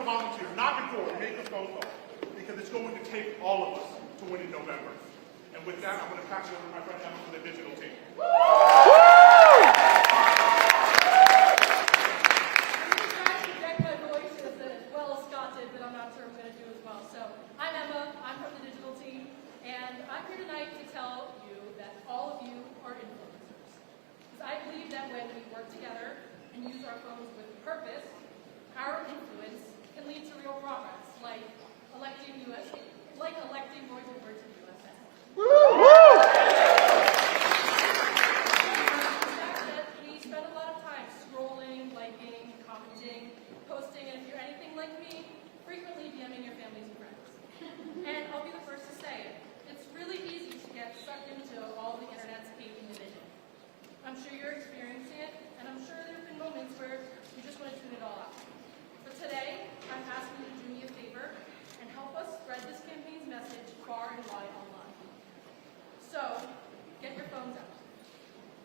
to volunteer, knock it forward, make a phone call, because it's going to take all of us to win in November. And with that, I'm going to pass it over to my friend Emma for the digital team. I'm Emma, I'm from the digital team, and I'm here tonight to tell you that all of you are influencers. Because I believe that when we work together and use our phones with purpose, our influence can lead to real progress, like electing Roy Cooper to the U.S. Senate. We spend a lot of time scrolling, liking, commenting, posting, and if you're anything like me, frequently DMing your families and friends. And I'll be the first to say, it's really easy to get sucked into all the internet's hate and division. I'm sure you're experiencing it, and I'm sure there have been moments where you just want to tune it all out. But today, I'm asking you to do me a favor and help us spread this campaign's message far and wide online. So, get your phones out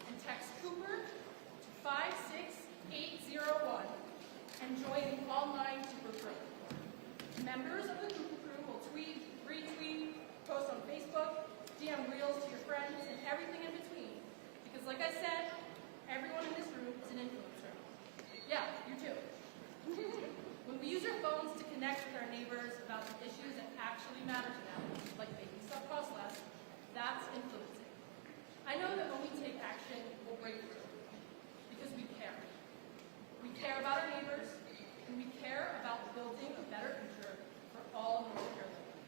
and text Cooper to 56801 and join the online super crew. Members of the Cooper crew will tweet, retweet, post on Facebook, DM Reels to your friends, and everything in between. Because like I said, everyone in this room is an influencer. Yeah, you too. When we use our phones to connect with our neighbors about the issues that actually matter to them, like making stuff cost less, that's influencing. I know that when we take action, we'll break through. Because we care. We care about our neighbors, and we care about building a better future for all North Carolinians.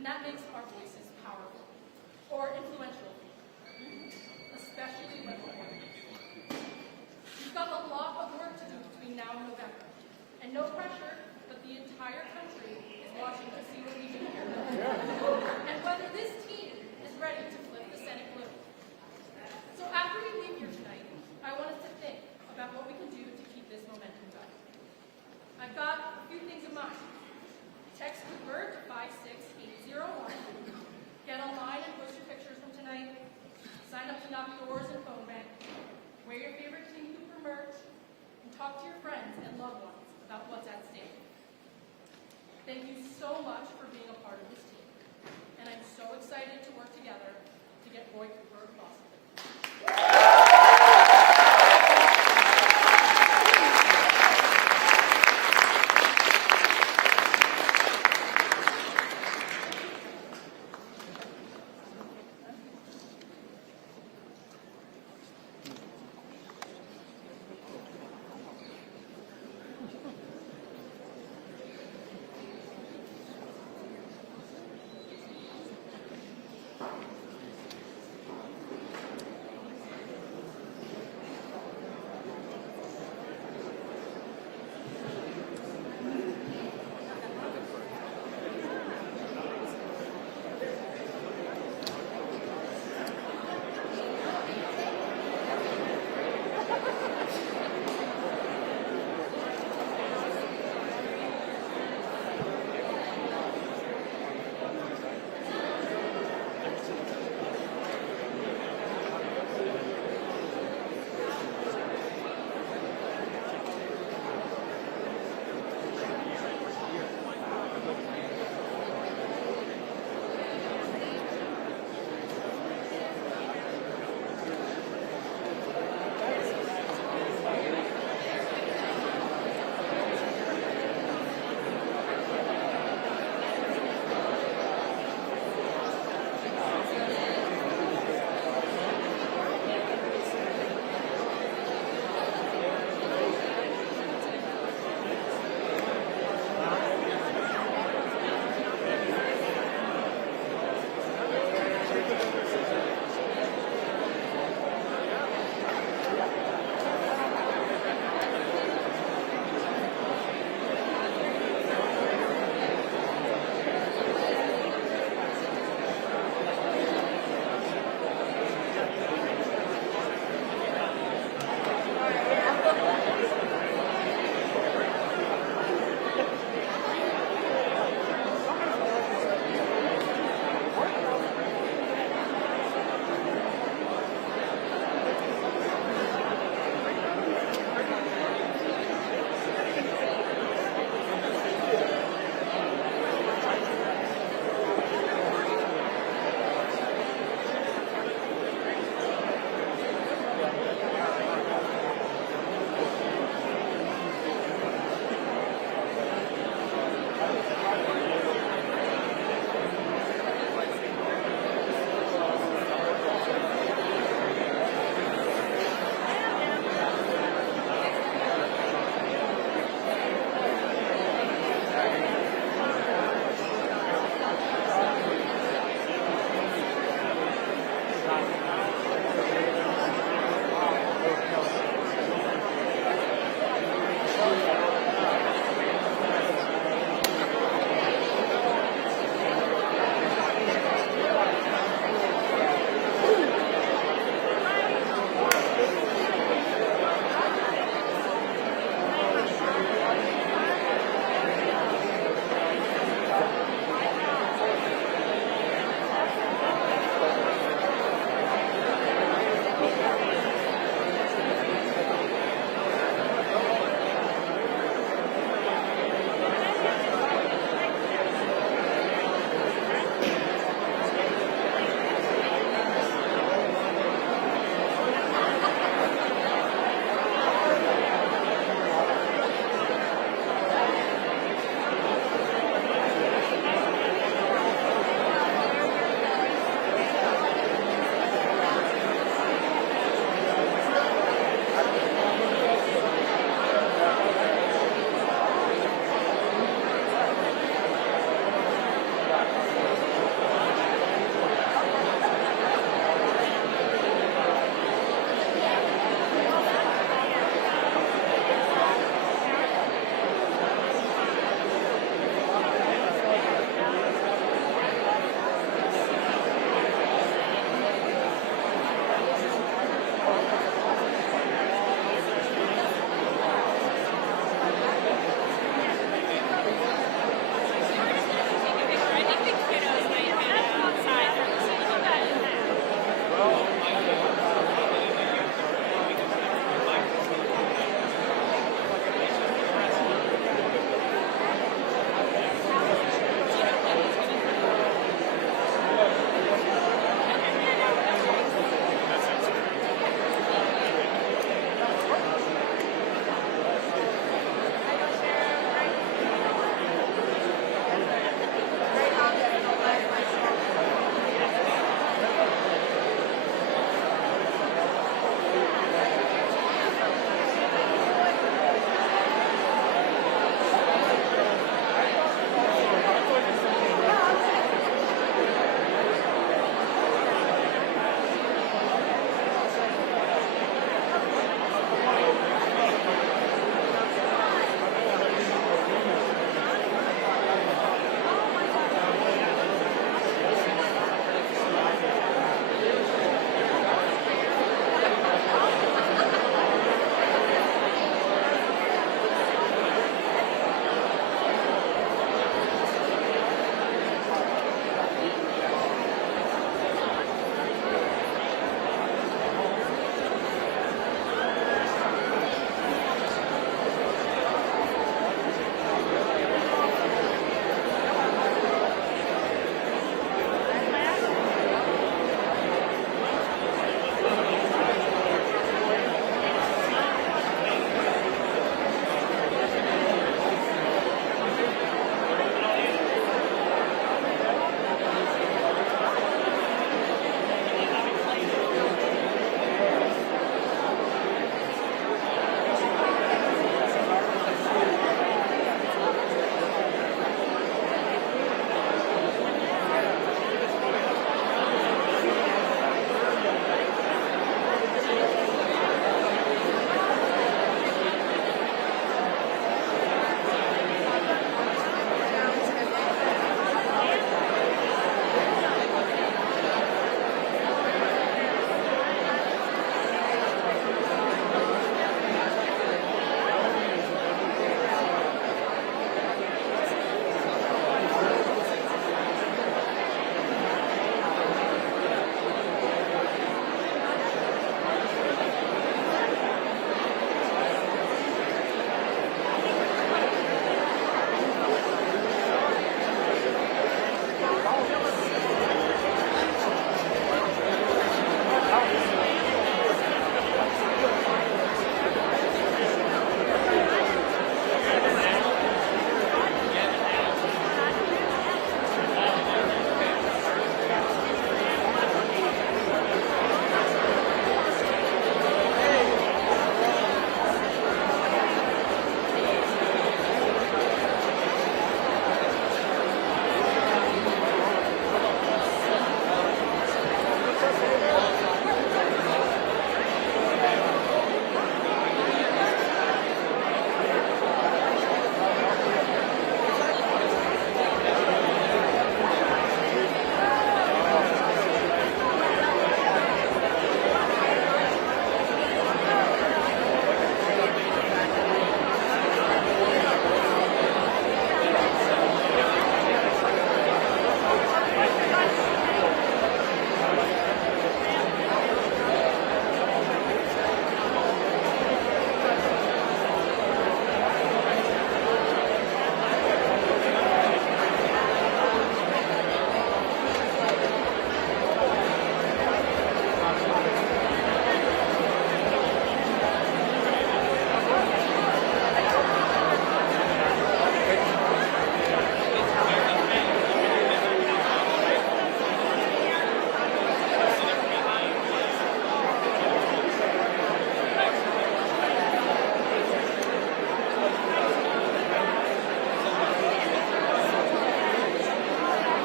And that makes our voices powerful, or influential, especially when we're women. We've got a lot of work to do between now and November, and no pressure, but the entire country is watching to see what we do here. And whether this team is ready to flip the Senate blue. So after we leave here tonight, I want us to think about what we can do to keep this momentum going. I've got a few things in mind. Text Cooper to 56801. Get online and post your pictures from tonight. Sign up to knock doors and phone bank. Wear your favorite Team Cooper merch. And talk to your friends and loved ones about what's at stake. Thank you so much for being a part of this team. And I'm so excited to work together to get Roy Cooper across.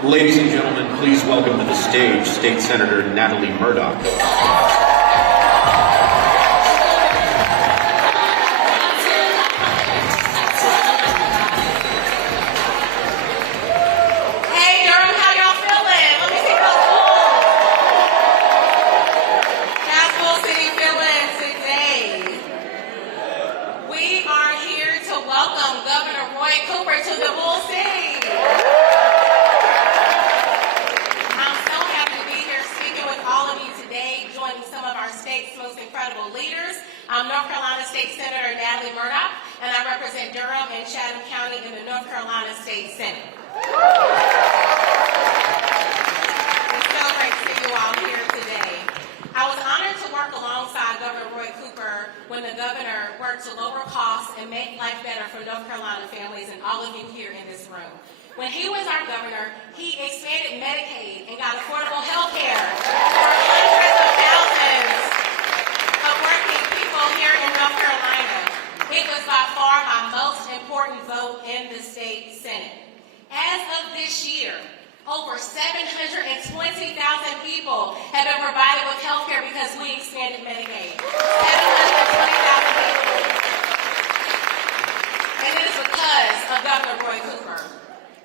Ladies and gentlemen, please welcome to the stage State Senator Natalie Murdoch. I'm North Carolina State Senator Natalie Murdoch, and I represent Durham and Chatham County in the North Carolina State Senate. It's so great to see you all here today. I was honored to work alongside Governor Roy Cooper when the governor worked to lower costs and make life better for North Carolina families and all of you here in this room. When he was our governor, he expanded Medicaid and got affordable health care for hundreds of thousands of working people here in North Carolina. It was by far my most important vote in the state Senate. As of this year, over 720,000 people have been provided with health care because we expanded Medicaid. 720,000 people. And it is because of Governor Roy Cooper.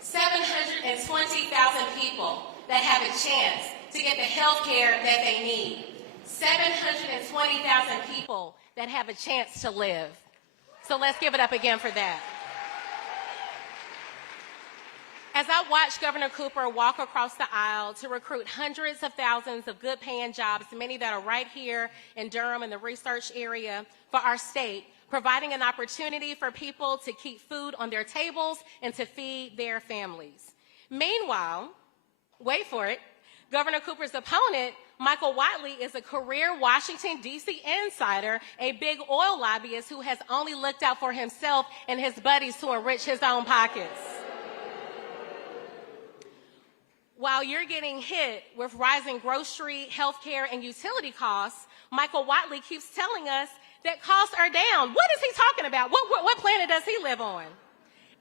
720,000 people that have a chance to get the health care that they need. 720,000 people that have a chance to live. So let's give it up again for that. As I watched Governor Cooper walk across the aisle to recruit hundreds of thousands of good-paying jobs, many that are right here in Durham in the research area for our state, providing an opportunity for people to keep food on their tables and to feed their families. Meanwhile, wait for it, Governor Cooper's opponent, Michael Whatley, is a career Washington, D.C. insider, a big oil lobbyist who has only looked out for himself and his buddies to enrich his own pockets. While you're getting hit with rising grocery, healthcare, and utility costs, Michael Whatley keeps telling us that costs are down. What is he talking about? What planet does he live on?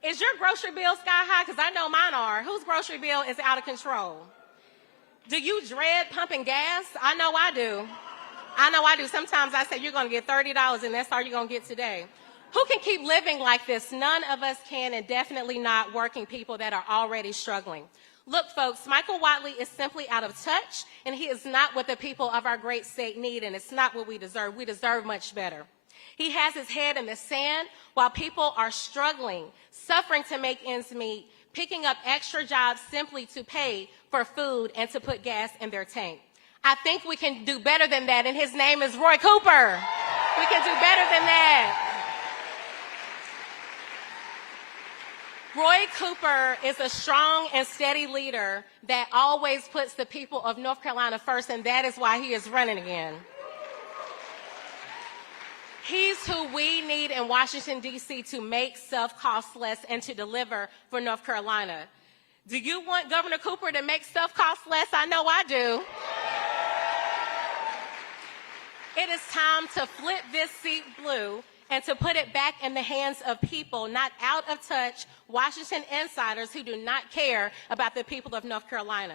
Is your grocery bill sky high? Because I know mine are. Whose grocery bill is out of control? Do you dread pumping gas? I know I do. I know I do. Sometimes I say you're going to get $30 and that's all you're going to get today. Who can keep living like this? None of us can, and definitely not working people that are already struggling. Look, folks, Michael Whatley is simply out of touch, and he is not what the people of our great state need, and it's not what we deserve. We deserve much better. He has his head in the sand while people are struggling, suffering to make ends meet, picking up extra jobs simply to pay for food and to put gas in their tank. I think we can do better than that, and his name is Roy Cooper. We can do better than that. Roy Cooper is a strong and steady leader that always puts the people of North Carolina first, and that is why he is running again. He's who we need in Washington, D.C. to make stuff cost less and to deliver for North Carolina. Do you want Governor Cooper to make stuff cost less? I know I do. It is time to flip this seat blue and to put it back in the hands of people, not out of touch Washington insiders who do not care about the people of North Carolina.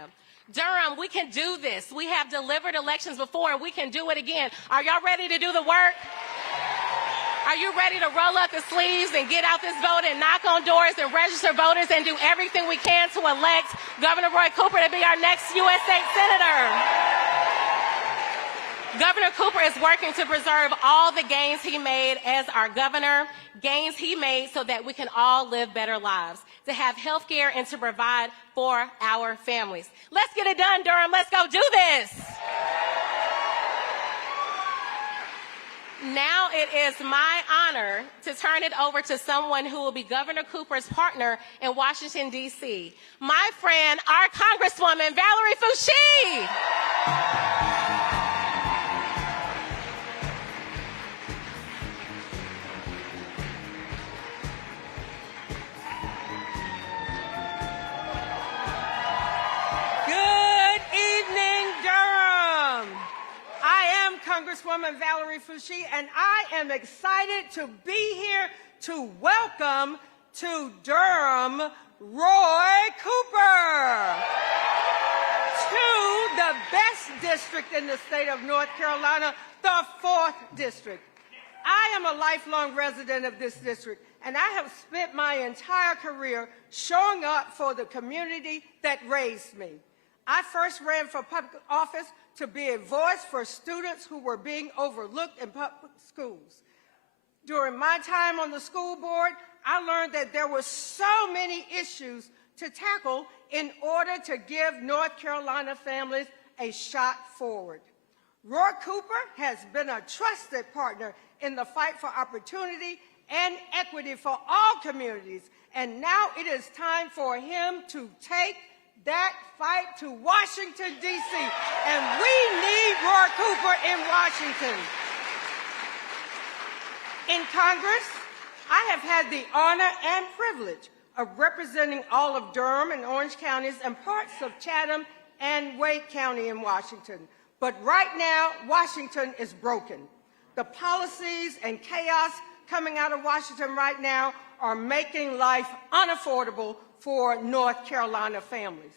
Durham, we can do this. We have delivered elections before, and we can do it again. Are y'all ready to do the work? Are you ready to roll up the sleeves and get out this vote and knock on doors and register voters and do everything we can to elect Governor Roy Cooper to be our next U.S. State Senator? Governor Cooper is working to preserve all the gains he made as our governor, gains he made so that we can all live better lives, to have health care and to provide for our families. Let's get it done, Durham. Let's go do this. Now it is my honor to turn it over to someone who will be Governor Cooper's partner in Washington, D.C., my friend, our Congresswoman, Valerie Foushee. Congresswoman Valerie Foushee, and I am excited to be here to welcome to Durham, Roy Cooper. To the best district in the state of North Carolina, the 4th District. I am a lifelong resident of this district, and I have spent my entire career showing up for the community that raised me. I first ran for public office to be a voice for students who were being overlooked in public schools. During my time on the school board, I learned that there were so many issues to tackle in order to give North Carolina families a shot forward. Roy Cooper has been a trusted partner in the fight for opportunity and equity for all communities, and now it is time for him to take that fight to Washington, D.C., and we need Roy Cooper in Washington. In Congress, I have had the honor and privilege of representing all of Durham and Orange counties and parts of Chatham and Wake County in Washington. But right now, Washington is broken. The policies and chaos coming out of Washington right now are making life unaffordable for North Carolina families.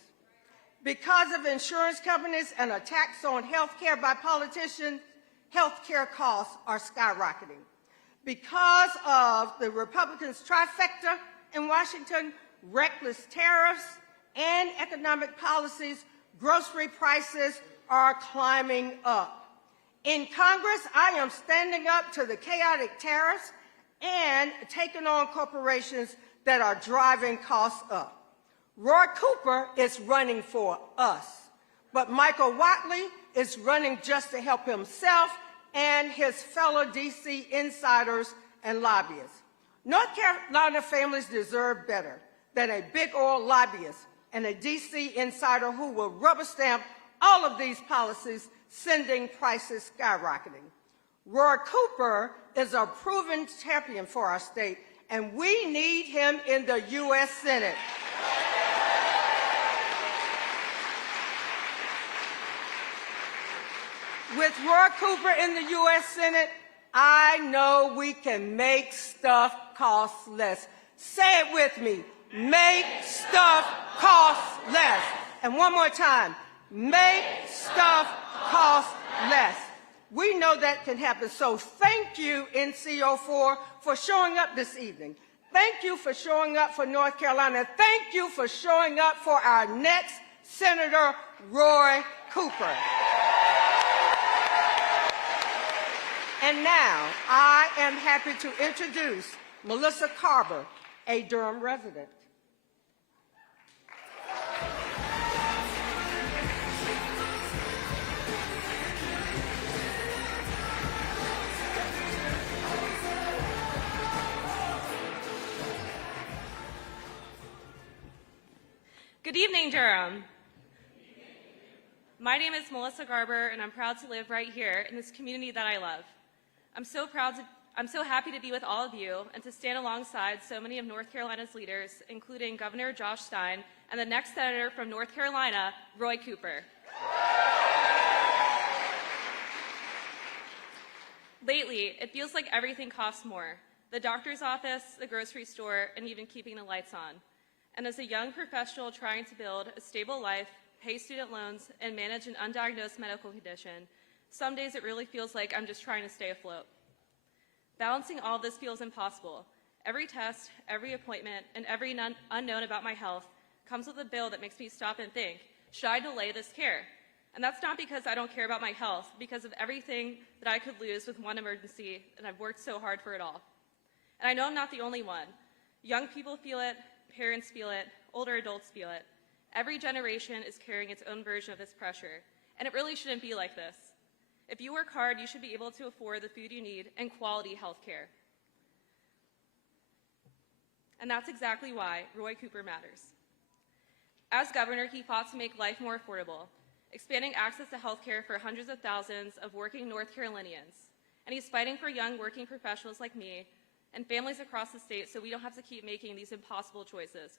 Because of insurance companies and a tax on health care by politicians, health care costs are skyrocketing. Because of the Republicans' trifecta in Washington, reckless tariffs and economic policies, grocery prices are climbing up. In Congress, I am standing up to the chaotic tariffs and taking on corporations that are driving costs up. Roy Cooper is running for us, but Michael Whatley is running just to help himself and his fellow D.C. insiders and lobbyists. North Carolina families deserve better than a big oil lobbyist and a D.C. insider who will rubber stamp all of these policies, sending prices skyrocketing. Roy Cooper is a proven champion for our state, and we need him in the U.S. Senate. With Roy Cooper in the U.S. Senate, I know we can make stuff cost less. Say it with me. Make stuff cost less. And one more time. Make stuff cost less. We know that can happen. So thank you, NCO4, for showing up this evening. Thank you for showing up for North Carolina. Thank you for showing up for our next Senator, Roy Cooper. And now, I am happy to introduce Melissa Carver, a Durham resident. Good evening, Durham. My name is Melissa Garber, and I'm proud to live right here in this community that I love. I'm so happy to be with all of you and to stand alongside so many of North Carolina's leaders, including Governor Josh Stein and the next senator from North Carolina, Roy Cooper. Lately, it feels like everything costs more. The doctor's office, the grocery store, and even keeping the lights on. And as a young professional trying to build a stable life, pay student loans, and manage an undiagnosed medical condition, some days it really feels like I'm just trying to stay afloat. Balancing all of this feels impossible. Every test, every appointment, and every unknown about my health comes with a bill that makes me stop and think, should I delay this care? And that's not because I don't care about my health, because of everything that I could lose with one emergency, and I've worked so hard for it all. And I know I'm not the only one. Young people feel it, parents feel it, older adults feel it. Every generation is carrying its own version of this pressure, and it really shouldn't be like this. If you work hard, you should be able to afford the food you need and quality health care. And that's exactly why Roy Cooper matters. As governor, he fought to make life more affordable, expanding access to health care for hundreds of thousands of working North Carolinians. And he's fighting for young working professionals like me and families across the state so we don't have to keep making these impossible choices.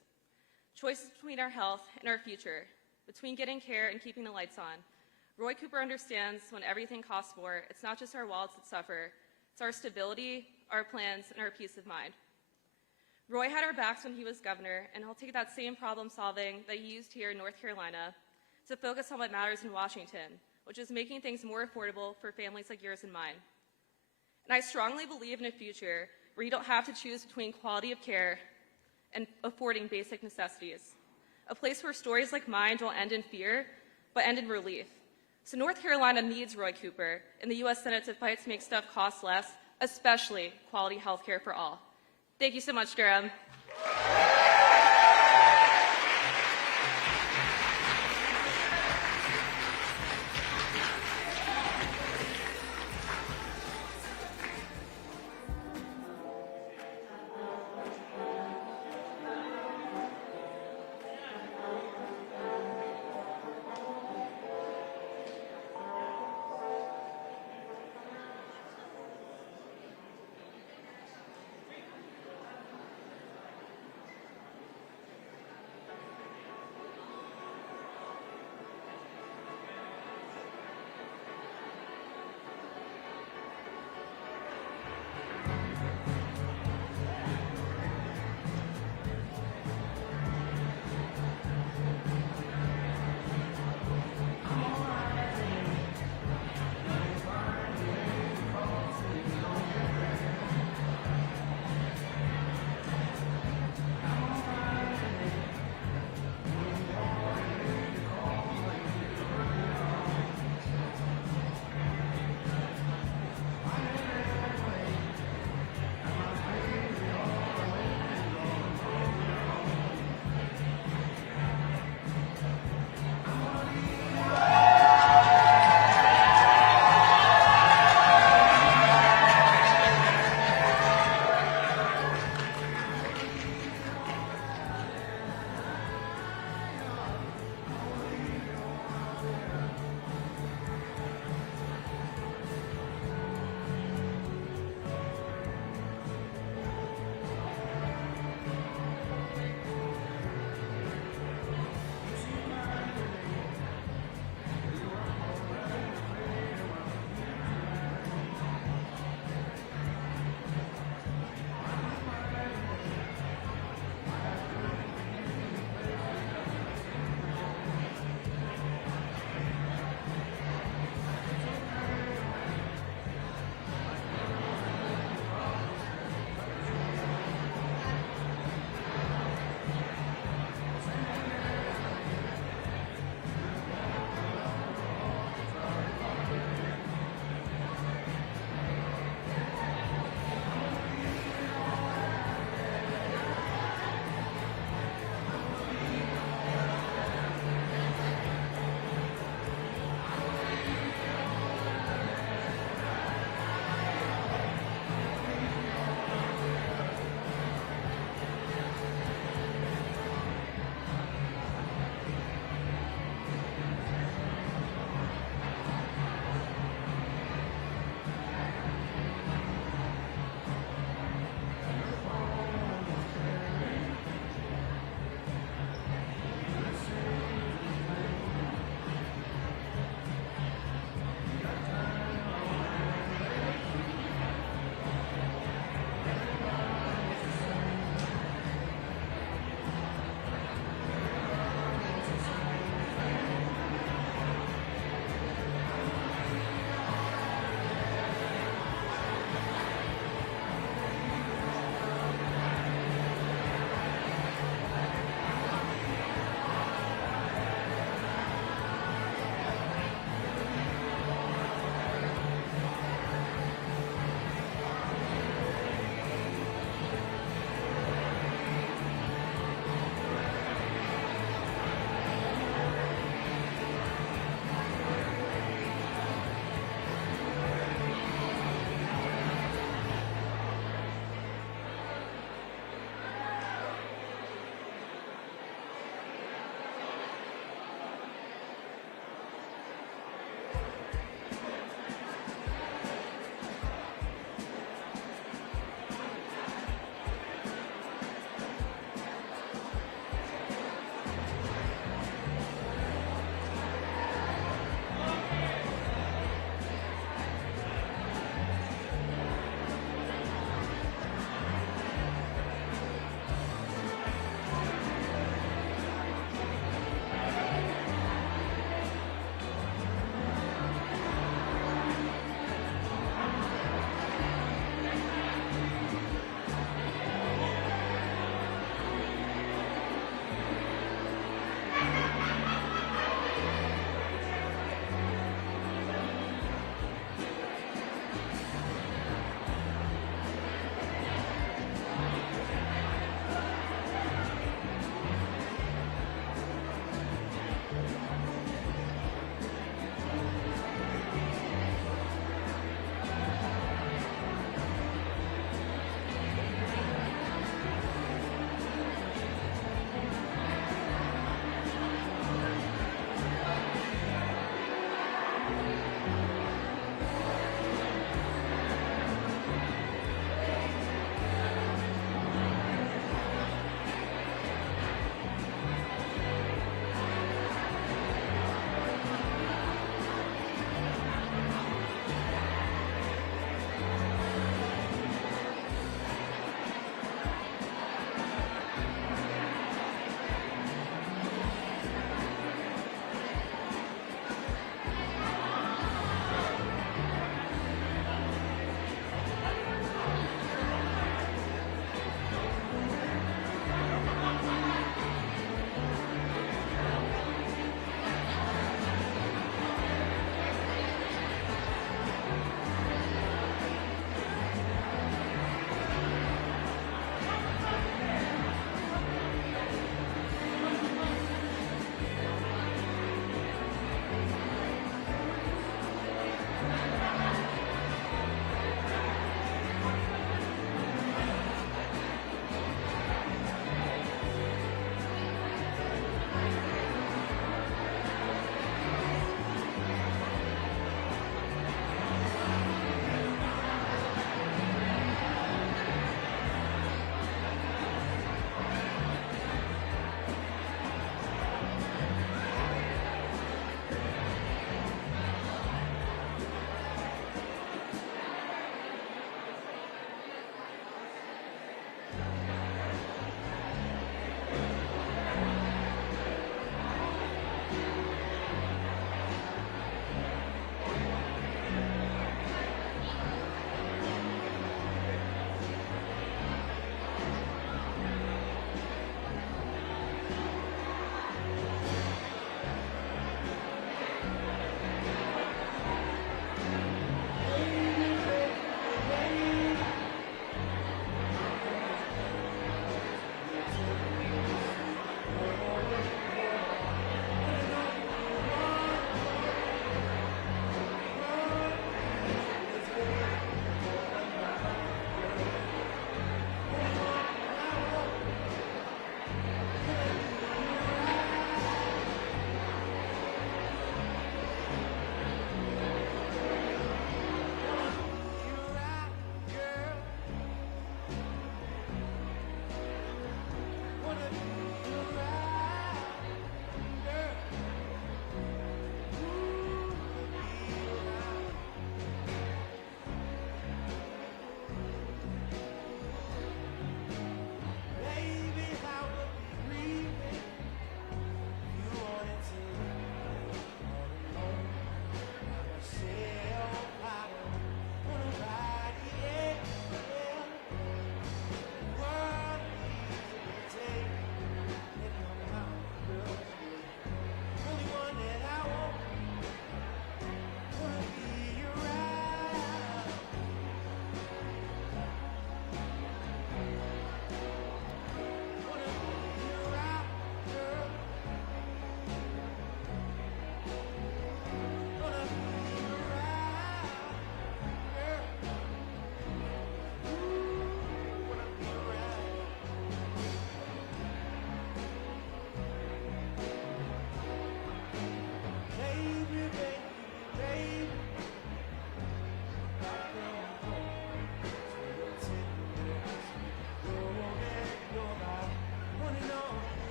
Choices between our health and our future, between getting care and keeping the lights on. Roy Cooper understands when everything costs more, it's not just our wallets that suffer, it's our stability, our plans, and our peace of mind. Roy had our backs when he was governor, and he'll take that same problem solving that he used here in North Carolina to focus on what matters in Washington, which is making things more affordable for families like yours and mine. And I strongly believe in a future where you don't have to choose between quality of care and affording basic necessities. A place where stories like mine don't end in fear, but end in relief. So North Carolina needs Roy Cooper in the U.S. Senate to fight to make stuff cost less, especially quality health care for all. Thank you so much, Durham.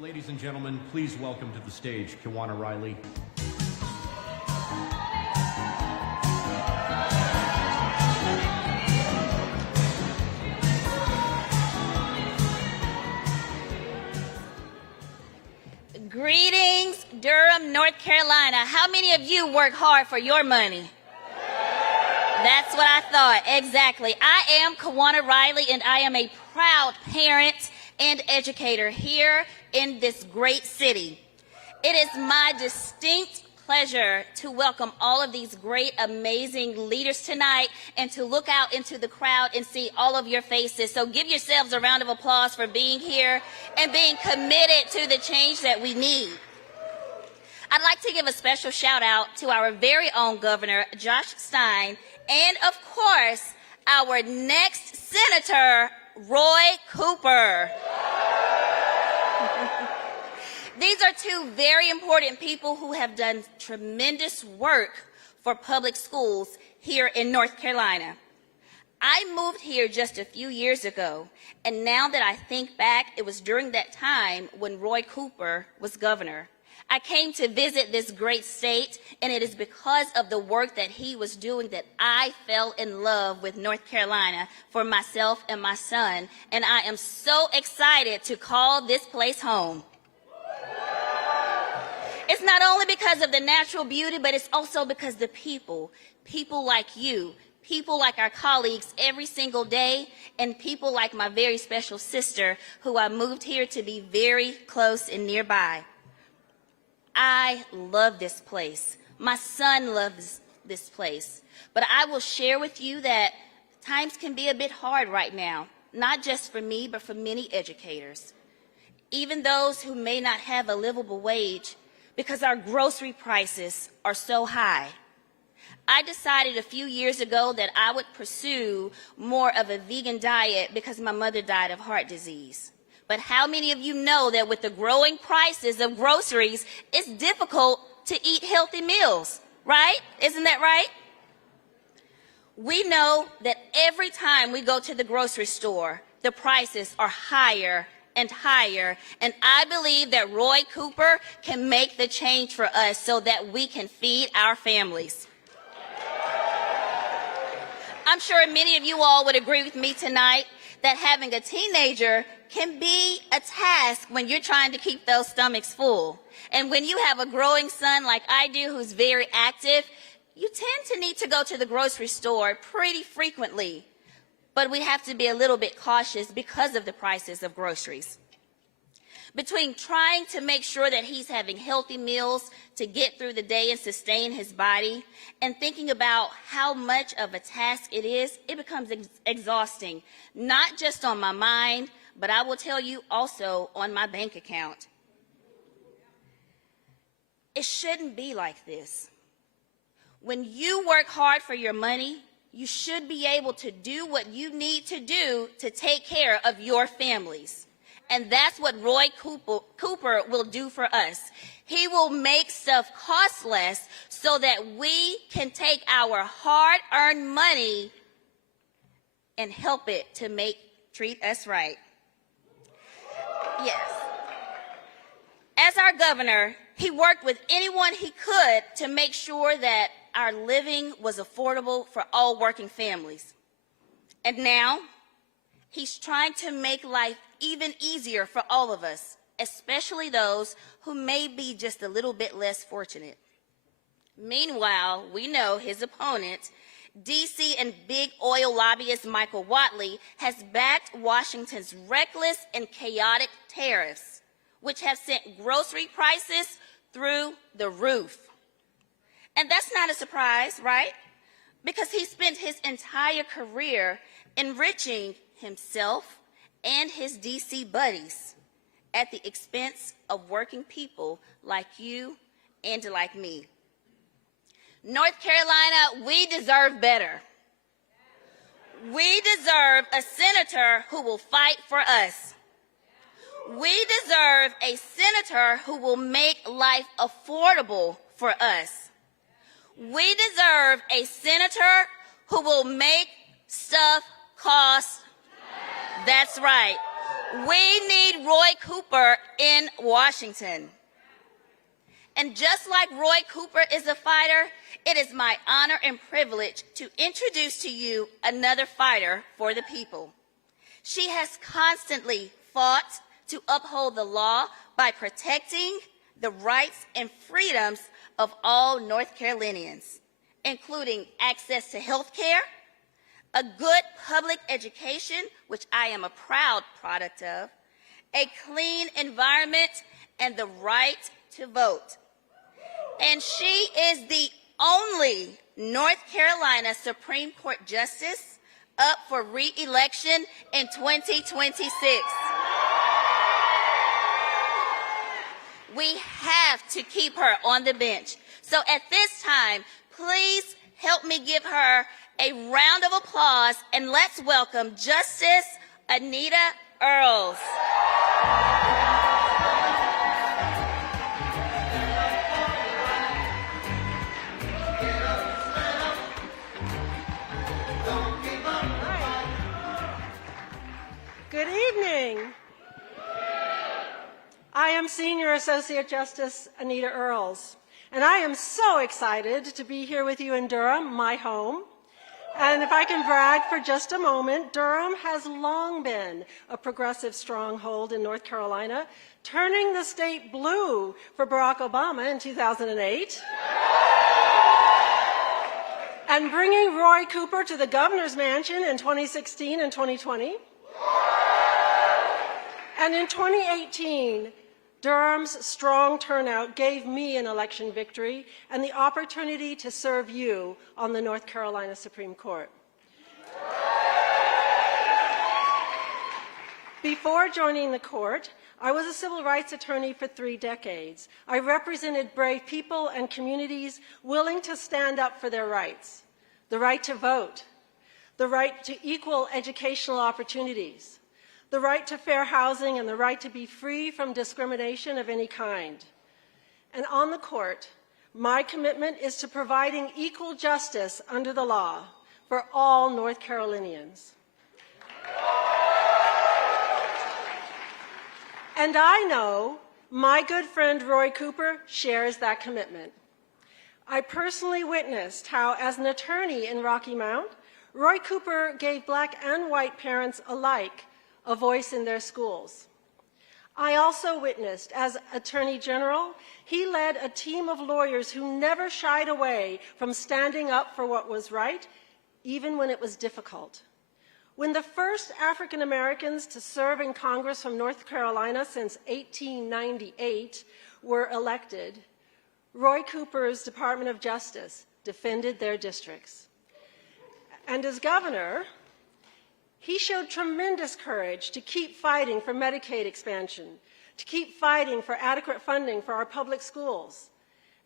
Ladies and gentlemen, please welcome to the stage Kiwana Riley. Greetings, Durham, North Carolina. How many of you work hard for your money? That's what I thought, exactly. I am Kiwana Riley, and I am a proud parent and educator here in this great city. It is my distinct pleasure to welcome all of these great, amazing leaders tonight and to look out into the crowd and see all of your faces. So give yourselves a round of applause for being here and being committed to the change that we need. I'd like to give a special shout out to our very own Governor, Josh Stein, and of course, our next Senator, Roy Cooper. These are two very important people who have done tremendous work for public schools here in North Carolina. I moved here just a few years ago, and now that I think back, it was during that time when Roy Cooper was governor. I came to visit this great state, and it is because of the work that he was doing that I fell in love with North Carolina for myself and my son, and I am so excited to call this place home. It's not only because of the natural beauty, but it's also because the people like you, people like our colleagues every single day, and people like my very special sister who I moved here to be very close and nearby. I love this place. My son loves this place. But I will share with you that times can be a bit hard right now, not just for me, but for many educators. Even those who may not have a livable wage, because our grocery prices are so high. I decided a few years ago that I would pursue more of a vegan diet because my mother died of heart disease. But how many of you know that with the growing prices of groceries, it's difficult to eat healthy meals, right? Isn't that right? We know that every time we go to the grocery store, the prices are higher and higher, and I believe that Roy Cooper can make the change for us so that we can feed our families. I'm sure many of you all would agree with me tonight that having a teenager can be a task when you're trying to keep those stomachs full. And when you have a growing son like I do who's very active, you tend to need to go to the grocery store pretty frequently. But we have to be a little bit cautious because of the prices of groceries. Between trying to make sure that he's having healthy meals to get through the day and sustain his body, and thinking about how much of a task it is, it becomes exhausting, not just on my mind, but I will tell you also on my bank account. It shouldn't be like this. When you work hard for your money, you should be able to do what you need to do to take care of your families. And that's what Roy Cooper will do for us. He will make stuff cost less so that we can take our hard-earned money and help it to treat us right. Yes. As our governor, he worked with anyone he could to make sure that our living was affordable for all working families. And now, he's trying to make life even easier for all of us, especially those who may be just a little bit less fortunate. Meanwhile, we know his opponent, D.C. and big oil lobbyist Michael Whatley, has backed Washington's reckless and chaotic tariffs, which have sent grocery prices through the roof. And that's not a surprise, right? Because he spent his entire career enriching himself and his D.C. buddies at the expense of working people like you and like me. North Carolina, we deserve better. We deserve a senator who will fight for us. We deserve a senator who will make life affordable for us. We deserve a senator who will make stuff cost. That's right. We need Roy Cooper in Washington. And just like Roy Cooper is a fighter, it is my honor and privilege to introduce to you another fighter for the people. She has constantly fought to uphold the law by protecting the rights and freedoms of all North Carolinians, including access to health care, a good public education, which I am a proud product of, a clean environment, and the right to vote. And she is the only North Carolina Supreme Court Justice up for re-election in 2026. We have to keep her on the bench. So at this time, please help me give her a round of applause, and let's welcome Justice Anita Earles. Good evening. I am Senior Associate Justice Anita Earles, and I am so excited to be here with you in Durham, my home. And if I can brag for just a moment, Durham has long been a progressive stronghold in North Carolina, turning the state blue for Barack Obama in 2008, and bringing Roy Cooper to the governor's mansion in 2016 and 2020. And in 2018, Durham's strong turnout gave me an election victory and the opportunity to serve you on the North Carolina Supreme Court. Before joining the court, I was a civil rights attorney for 3 decades. I represented brave people and communities willing to stand up for their rights, the right to vote, the right to equal educational opportunities, the right to fair housing, and the right to be free from discrimination of any kind. And on the court, my commitment is to providing equal justice under the law for all North Carolinians. And I know my good friend Roy Cooper shares that commitment. I personally witnessed how, as an attorney in Rocky Mount, Roy Cooper gave black and white parents alike a voice in their schools. I also witnessed, as Attorney General, he led a team of lawyers who never shied away from standing up for what was right, even when it was difficult. When the first African Americans to serve in Congress from North Carolina since 1898 were elected, Roy Cooper's Department of Justice defended their districts. And as governor, he showed tremendous courage to keep fighting for Medicaid expansion, to keep fighting for adequate funding for our public schools,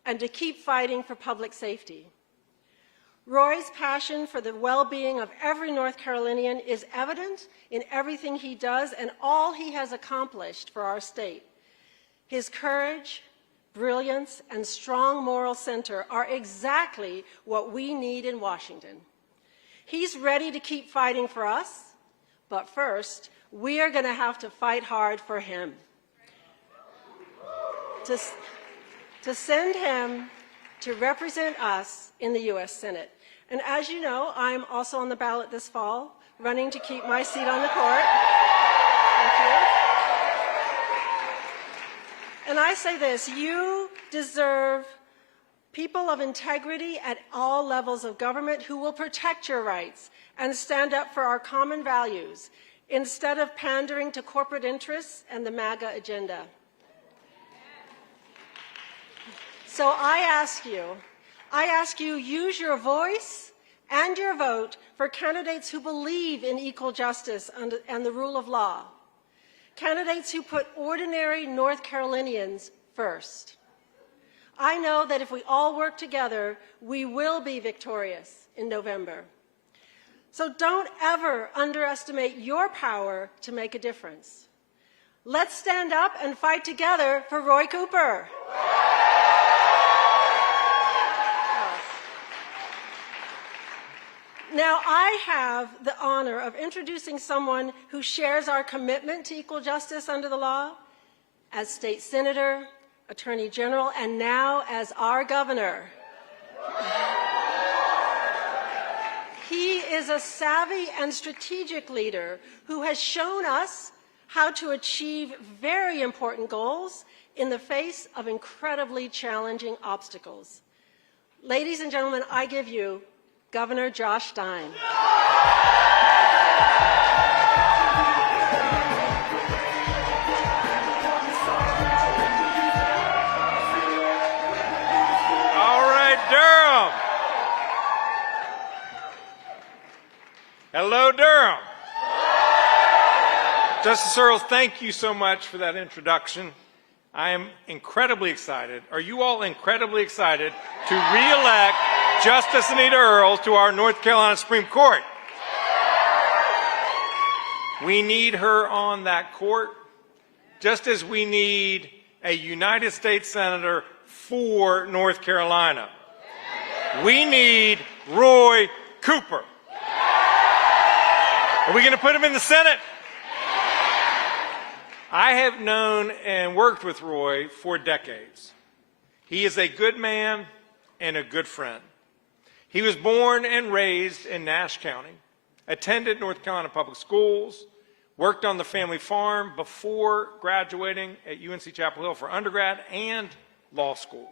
and to keep fighting for public safety. Roy's passion for the well-being of every North Carolinian is evident in everything he does and all he has accomplished for our state. His courage, brilliance, and strong moral center are exactly what we need in Washington. He's ready to keep fighting for us, but first, we are going to have to fight hard for him. To send him to represent us in the U.S. Senate. And as you know, I'm also on the ballot this fall, running to keep my seat on the court. Thank you. And I say this, you deserve people of integrity at all levels of government who will protect your rights and stand up for our common values instead of pandering to corporate interests and the MAGA agenda. So I ask you, use your voice and your vote for candidates who believe in equal justice and the rule of law, candidates who put ordinary North Carolinians first. I know that if we all work together, we will be victorious in November. So don't ever underestimate your power to make a difference. Let's stand up and fight together for Roy Cooper. Now, I have the honor of introducing someone who shares our commitment to equal justice under the law as state senator, attorney general, and now as our governor. He is a savvy and strategic leader who has shown us how to achieve very important goals in the face of incredibly challenging obstacles. Ladies and gentlemen, I give you Governor Josh Stein. All right, Durham. Hello, Durham. Justice Earles, thank you so much for that introduction. I am incredibly excited. Are you all incredibly excited to re-elect Justice Anita Earles to our North Carolina Supreme Court? We need her on that court, just as we need a United States Senator for North Carolina. We need Roy Cooper. Are we going to put him in the Senate? I have known and worked with Roy for decades. He is a good man and a good friend. He was born and raised in Nash County, attended North Carolina Public Schools, worked on the family farm before graduating at UNC Chapel Hill for undergrad and law school.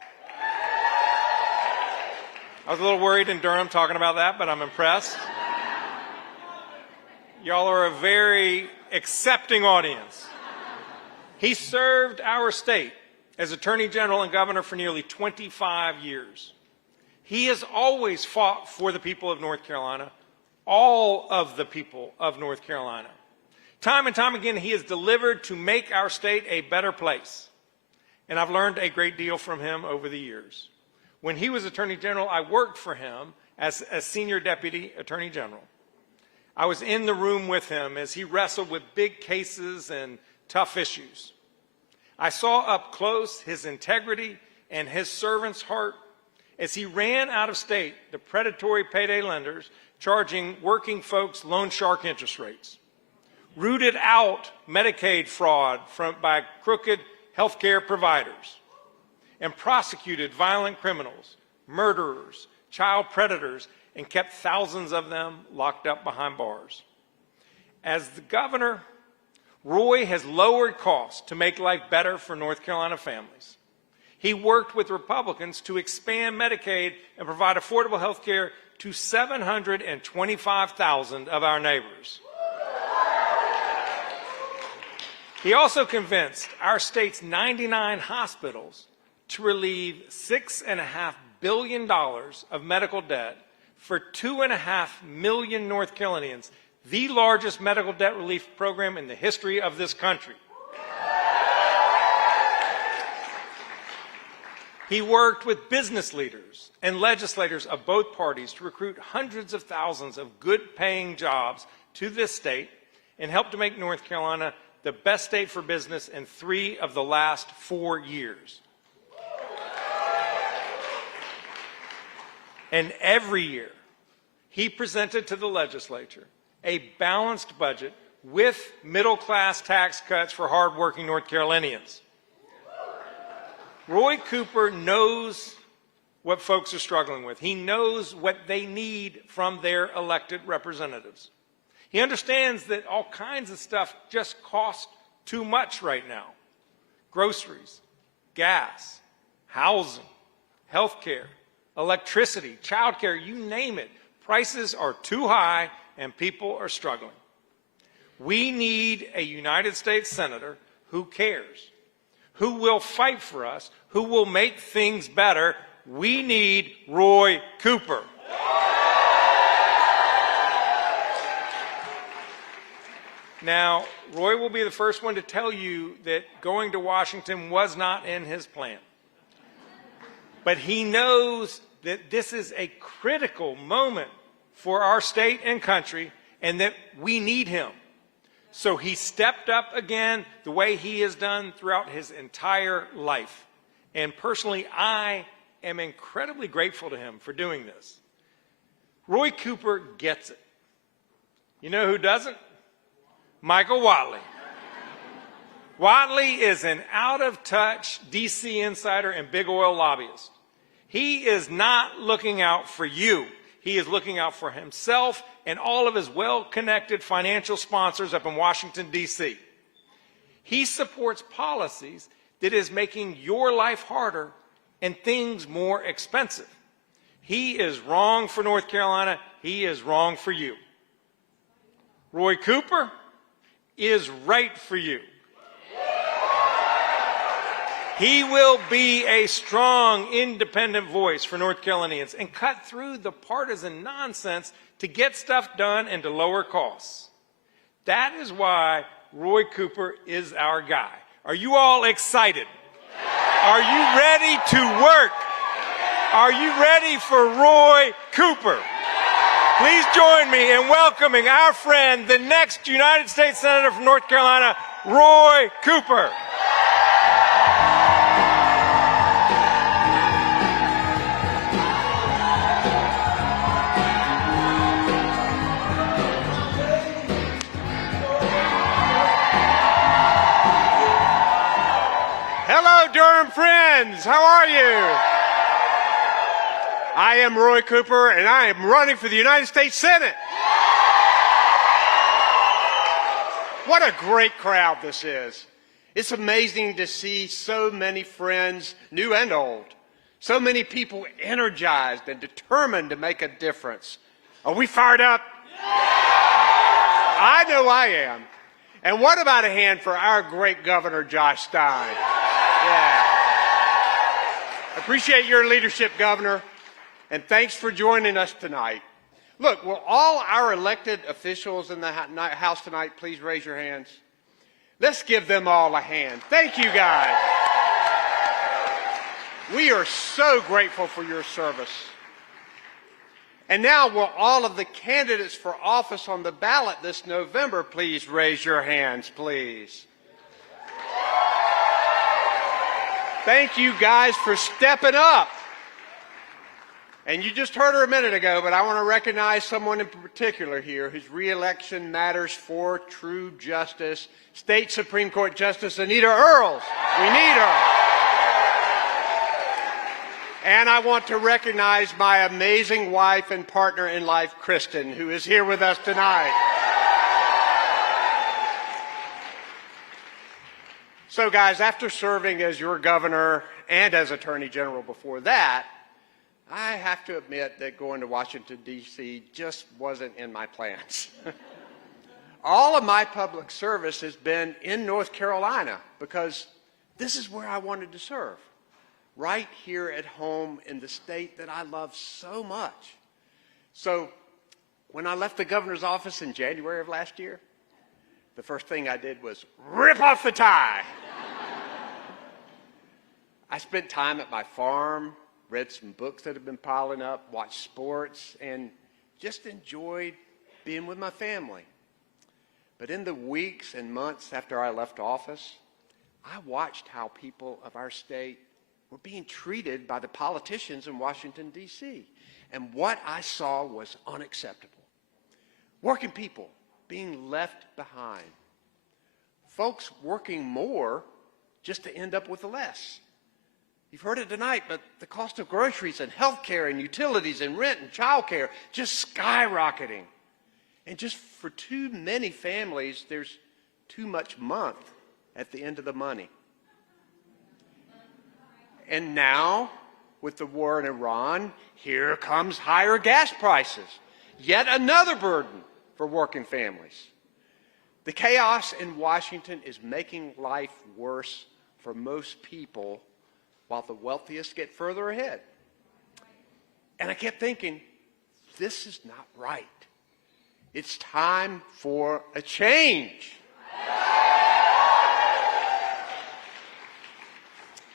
I was a little worried in Durham talking about that, but I'm impressed. Y'all are a very accepting audience. He served our state as Attorney General and Governor for nearly 25 years. He has always fought for the people of North Carolina, all of the people of North Carolina. Time and time again, he has delivered to make our state a better place. And I've learned a great deal from him over the years. When he was Attorney General, I worked for him as a Senior Deputy Attorney General. I was in the room with him as he wrestled with big cases and tough issues. I saw up close his integrity and his servant's heart as he ran out of state the predatory payday lenders charging working folks loan shark interest rates, rooted out Medicaid fraud by crooked healthcare providers, and prosecuted violent criminals, murderers, child predators, and kept thousands of them locked up behind bars. As the governor, Roy has lowered costs to make life better for North Carolina families. He worked with Republicans to expand Medicaid and provide affordable health care to 725,000 of our neighbors. He also convinced our state's 99 hospitals to relieve $6.5 billion of medical debt for 2.5 million North Carolinians, the largest medical debt relief program in the history of this country. He worked with business leaders and legislators of both parties to recruit hundreds of thousands of good-paying jobs to this state and helped to make North Carolina the best state for business in 3 of the last 4 years. And every year, he presented to the legislature a balanced budget with middle-class tax cuts for hardworking North Carolinians. Roy Cooper knows what folks are struggling with. He knows what they need from their elected representatives. He understands that all kinds of stuff just costs too much right now. Groceries, gas, housing, health care, electricity, child care, you name it. Prices are too high and people are struggling. We need a United States Senator who cares, who will fight for us, who will make things better. We need Roy Cooper. Now, Roy will be the first one to tell you that going to Washington was not in his plan. But he knows that this is a critical moment for our state and country and that we need him. So he stepped up again the way he has done throughout his entire life. And personally, I am incredibly grateful to him for doing this. Roy Cooper gets it. You know who doesn't? Michael Whatley. Whatley is an out-of-touch D.C. insider and big oil lobbyist. He is not looking out for you. He is looking out for himself and all of his well-connected financial sponsors up in Washington, D.C. He supports policies that is making your life harder and things more expensive. He is wrong for North Carolina. He is wrong for you. Roy Cooper is right for you. He will be a strong, independent voice for North Carolinians and cut through the partisan nonsense to get stuff done and to lower costs. That is why Roy Cooper is our guy. Are you all excited? Are you ready to work? Are you ready for Roy Cooper? Please join me in welcoming our friend, the next United States Senator from North Carolina, Roy Cooper. Hello, Durham friends. How are you? I am Roy Cooper, and I am running for the United States Senate. What a great crowd this is. It's amazing to see so many friends, new and old, so many people energized and determined to make a difference. Are we fired up? I know I am. And what about a hand for our great Governor, Josh Stein? Yeah. Appreciate your leadership, Governor, and thanks for joining us tonight. Look, will all our elected officials in the House tonight please raise your hands? Let's give them all a hand. Thank you, guys. We are so grateful for your service. And now, will all of the candidates for office on the ballot this November please raise your hands, please? Thank you guys for stepping up. And you just heard her a minute ago, but I want to recognize someone in particular here whose re-election matters for true justice. State Supreme Court Justice Anita Earles. We need her. And I want to recognize my amazing wife and partner in life, Kristen, who is here with us tonight. So, guys, after serving as your governor and as Attorney General before that, I have to admit that going to Washington, D.C. just wasn't in my plans. All of my public service has been in North Carolina because this is where I wanted to serve, right here at home in the state that I love so much. So when I left the governor's office in January of last year, the first thing I did was rip off the tie. I spent time at my farm, read some books that have been piling up, watched sports, and just enjoyed being with my family. But in the weeks and months after I left office, I watched how people of our state were being treated by the politicians in Washington, D.C. And what I saw was unacceptable. Working people being left behind. Folks working more just to end up with less. You've heard it tonight, but the cost of groceries and health care and utilities and rent and child care just skyrocketing. And just for too many families, there's too much month at the end of the money. And now, with the war in Iran, here comes higher gas prices. Yet another burden for working families. The chaos in Washington is making life worse for most people, while the wealthiest get further ahead. And I kept thinking, this is not right. It's time for a change.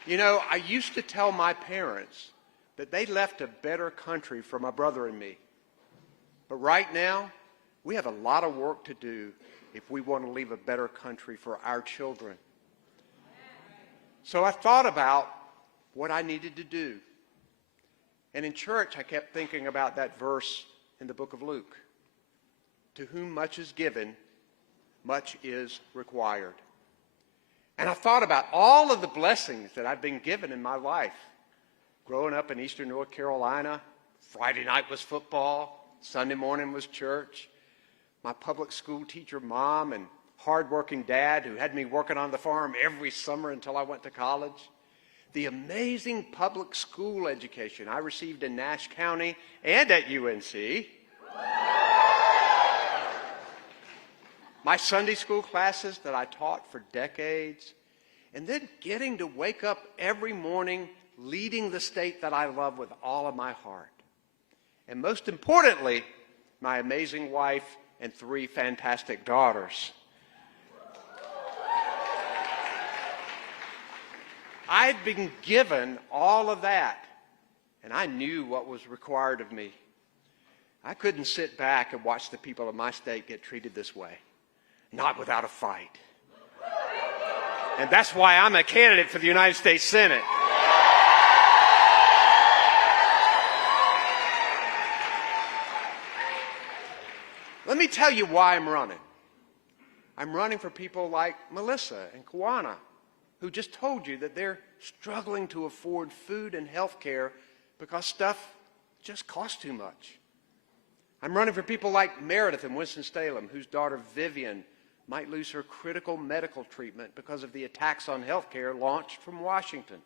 You know, I used to tell my parents that they left a better country for my brother and me. But right now, we have a lot of work to do if we want to leave a better country for our children. So I thought about what I needed to do. And in church, I kept thinking about that verse in the book of Luke. To whom much is given, much is required. And I thought about all of the blessings that I've been given in my life. Growing up in eastern North Carolina, Friday night was football, Sunday morning was church. My public school teacher mom and hardworking dad who had me working on the farm every summer until I went to college. The amazing public school education I received in Nash County and at UNC. My Sunday school classes that I taught for decades, and then getting to wake up every morning leading the state that I love with all of my heart. And most importantly, my amazing wife and 3 fantastic daughters. I'd been given all of that, and I knew what was required of me. I couldn't sit back and watch the people of my state get treated this way. Not without a fight. And that's why I'm a candidate for the United States Senate. Let me tell you why I'm running. I'm running for people like Melissa and Kawana, who just told you that they're struggling to afford food and health care because stuff just costs too much. I'm running for people like Meredith in Winston-Salem, whose daughter Vivian might lose her critical medical treatment because of the attacks on health care launched from Washington.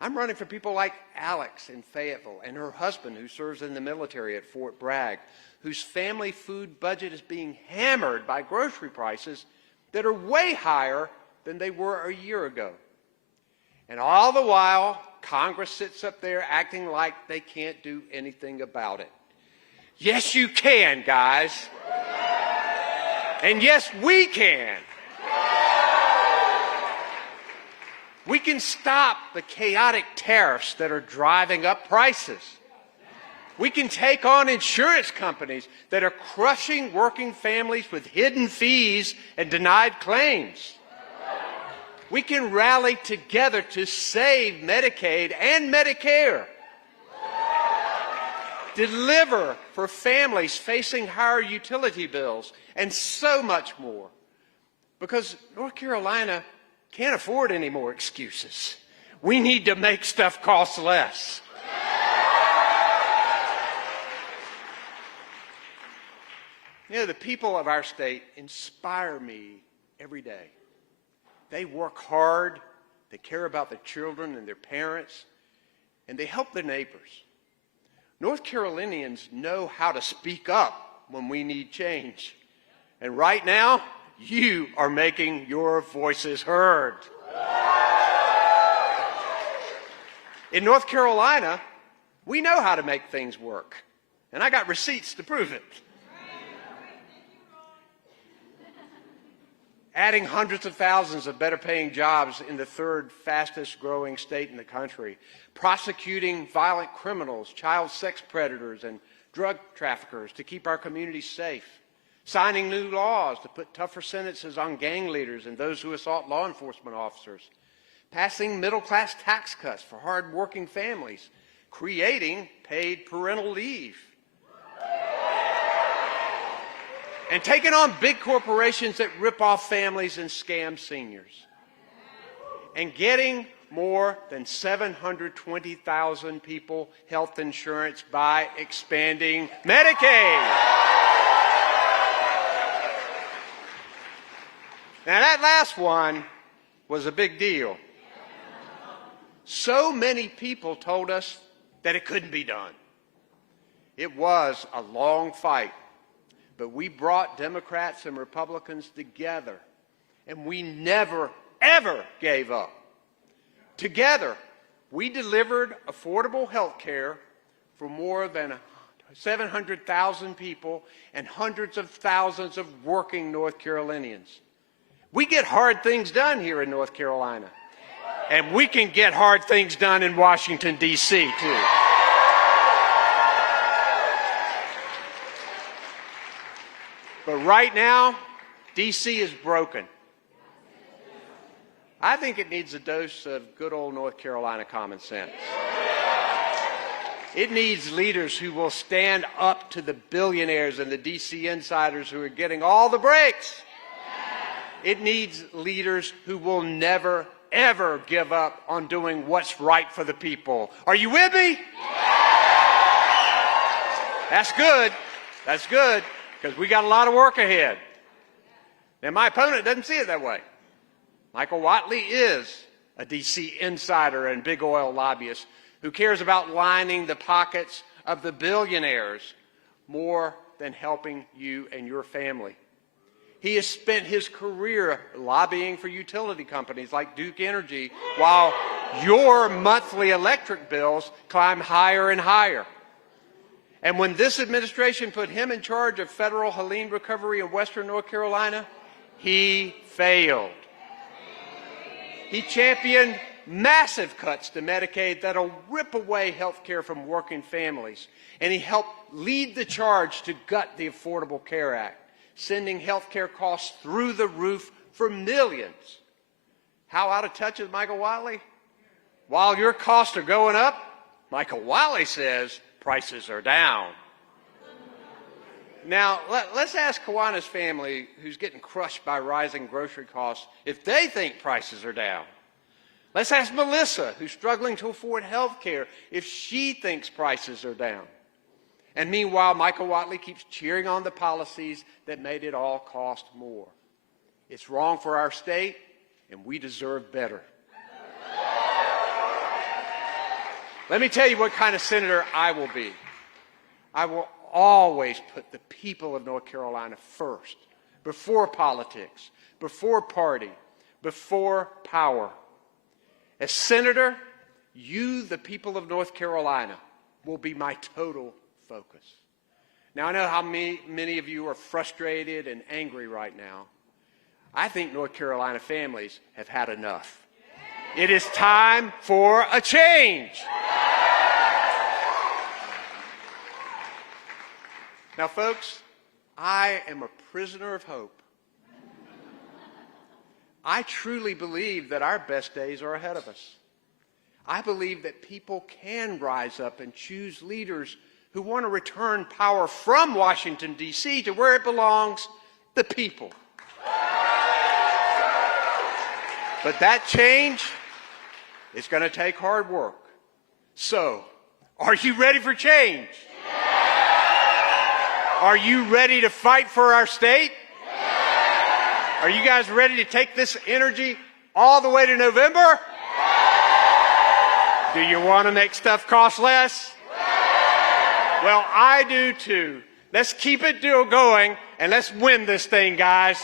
I'm running for people like Alex in Fayetteville and her husband, who serves in the military at Fort Bragg, whose family food budget is being hammered by grocery prices that are way higher than they were a year ago. And all the while, Congress sits up there acting like they can't do anything about it. Yes, you can, guys. And yes, we can. We can stop the chaotic tariffs that are driving up prices. We can take on insurance companies that are crushing working families with hidden fees and denied claims. We can rally together to save Medicaid and Medicare. Deliver for families facing higher utility bills, and so much more. Because North Carolina can't afford any more excuses. We need to make stuff cost less. You know, the people of our state inspire me every day. They work hard, they care about their children and their parents, and they help their neighbors. North Carolinians know how to speak up when we need change. And right now, you are making your voices heard. In North Carolina, we know how to make things work. And I got receipts to prove it. Adding hundreds of thousands of better paying jobs in the 3rd fastest growing state in the country, prosecuting violent criminals, child sex predators, and drug traffickers to keep our communities safe, signing new laws to put tougher sentences on gang leaders and those who assault law enforcement officers, passing middle-class tax cuts for hard-working families, creating paid parental leave, and taking on big corporations that rip off families and scam seniors, and getting more than 720,000 people health insurance by expanding Medicaid. Now that last one was a big deal. So many people told us that it couldn't be done. It was a long fight. But we brought Democrats and Republicans together, and we never, ever gave up. Together, we delivered affordable health care for more than 700,000 people and hundreds of thousands of working North Carolinians. We get hard things done here in North Carolina, and we can get hard things done in Washington, D.C., too. But right now, D.C. is broken. I think it needs a dose of good old North Carolina common sense. It needs leaders who will stand up to the billionaires and the DC insiders who are getting all the breaks. It needs leaders who will never, ever give up on doing what's right for the people. Are you with me? That's good. That's good, because we got a lot of work ahead. Now, my opponent doesn't see it that way. Michael Whatley is a DC insider and big oil lobbyist who cares about lining the pockets of the billionaires more than helping you and your family. He has spent his career lobbying for utility companies like Duke Energy while your monthly electric bills climb higher and higher. And when this administration put him in charge of federal Helene recovery in western North Carolina, he failed. He championed massive cuts to Medicaid that'll rip away health care from working families. And he helped lead the charge to gut the Affordable Care Act, sending health care costs through the roof for millions. How out of touch is Michael Whatley? While your costs are going up, Michael Whatley says prices are down. Now, let's ask Kawana's family, who's getting crushed by rising grocery costs, if they think prices are down. Let's ask Melissa, who's struggling to afford health care, if she thinks prices are down. And meanwhile, Michael Whatley keeps cheering on the policies that made it all cost more. It's wrong for our state, and we deserve better. Let me tell you what kind of senator I will be. I will always put the people of North Carolina first, before politics, before party, before power. As senator, you, the people of North Carolina, will be my total focus. Now, I know how many of you are frustrated and angry right now. I think North Carolina families have had enough. It is time for a change. Now, folks, I am a prisoner of hope. I truly believe that our best days are ahead of us. I believe that people can rise up and choose leaders who want to return power from Washington, D.C. to where it belongs, the people. But that change is going to take hard work. So, are you ready for change? Are you ready to fight for our state? Are you guys ready to take this energy all the way to November? Do you want to make stuff cost less? Well, I do too. Let's keep it going and let's win this thing, guys.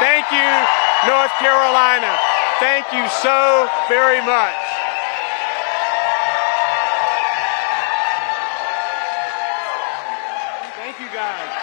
Thank you, North Carolina. Thank you so very much. Thank you, guys.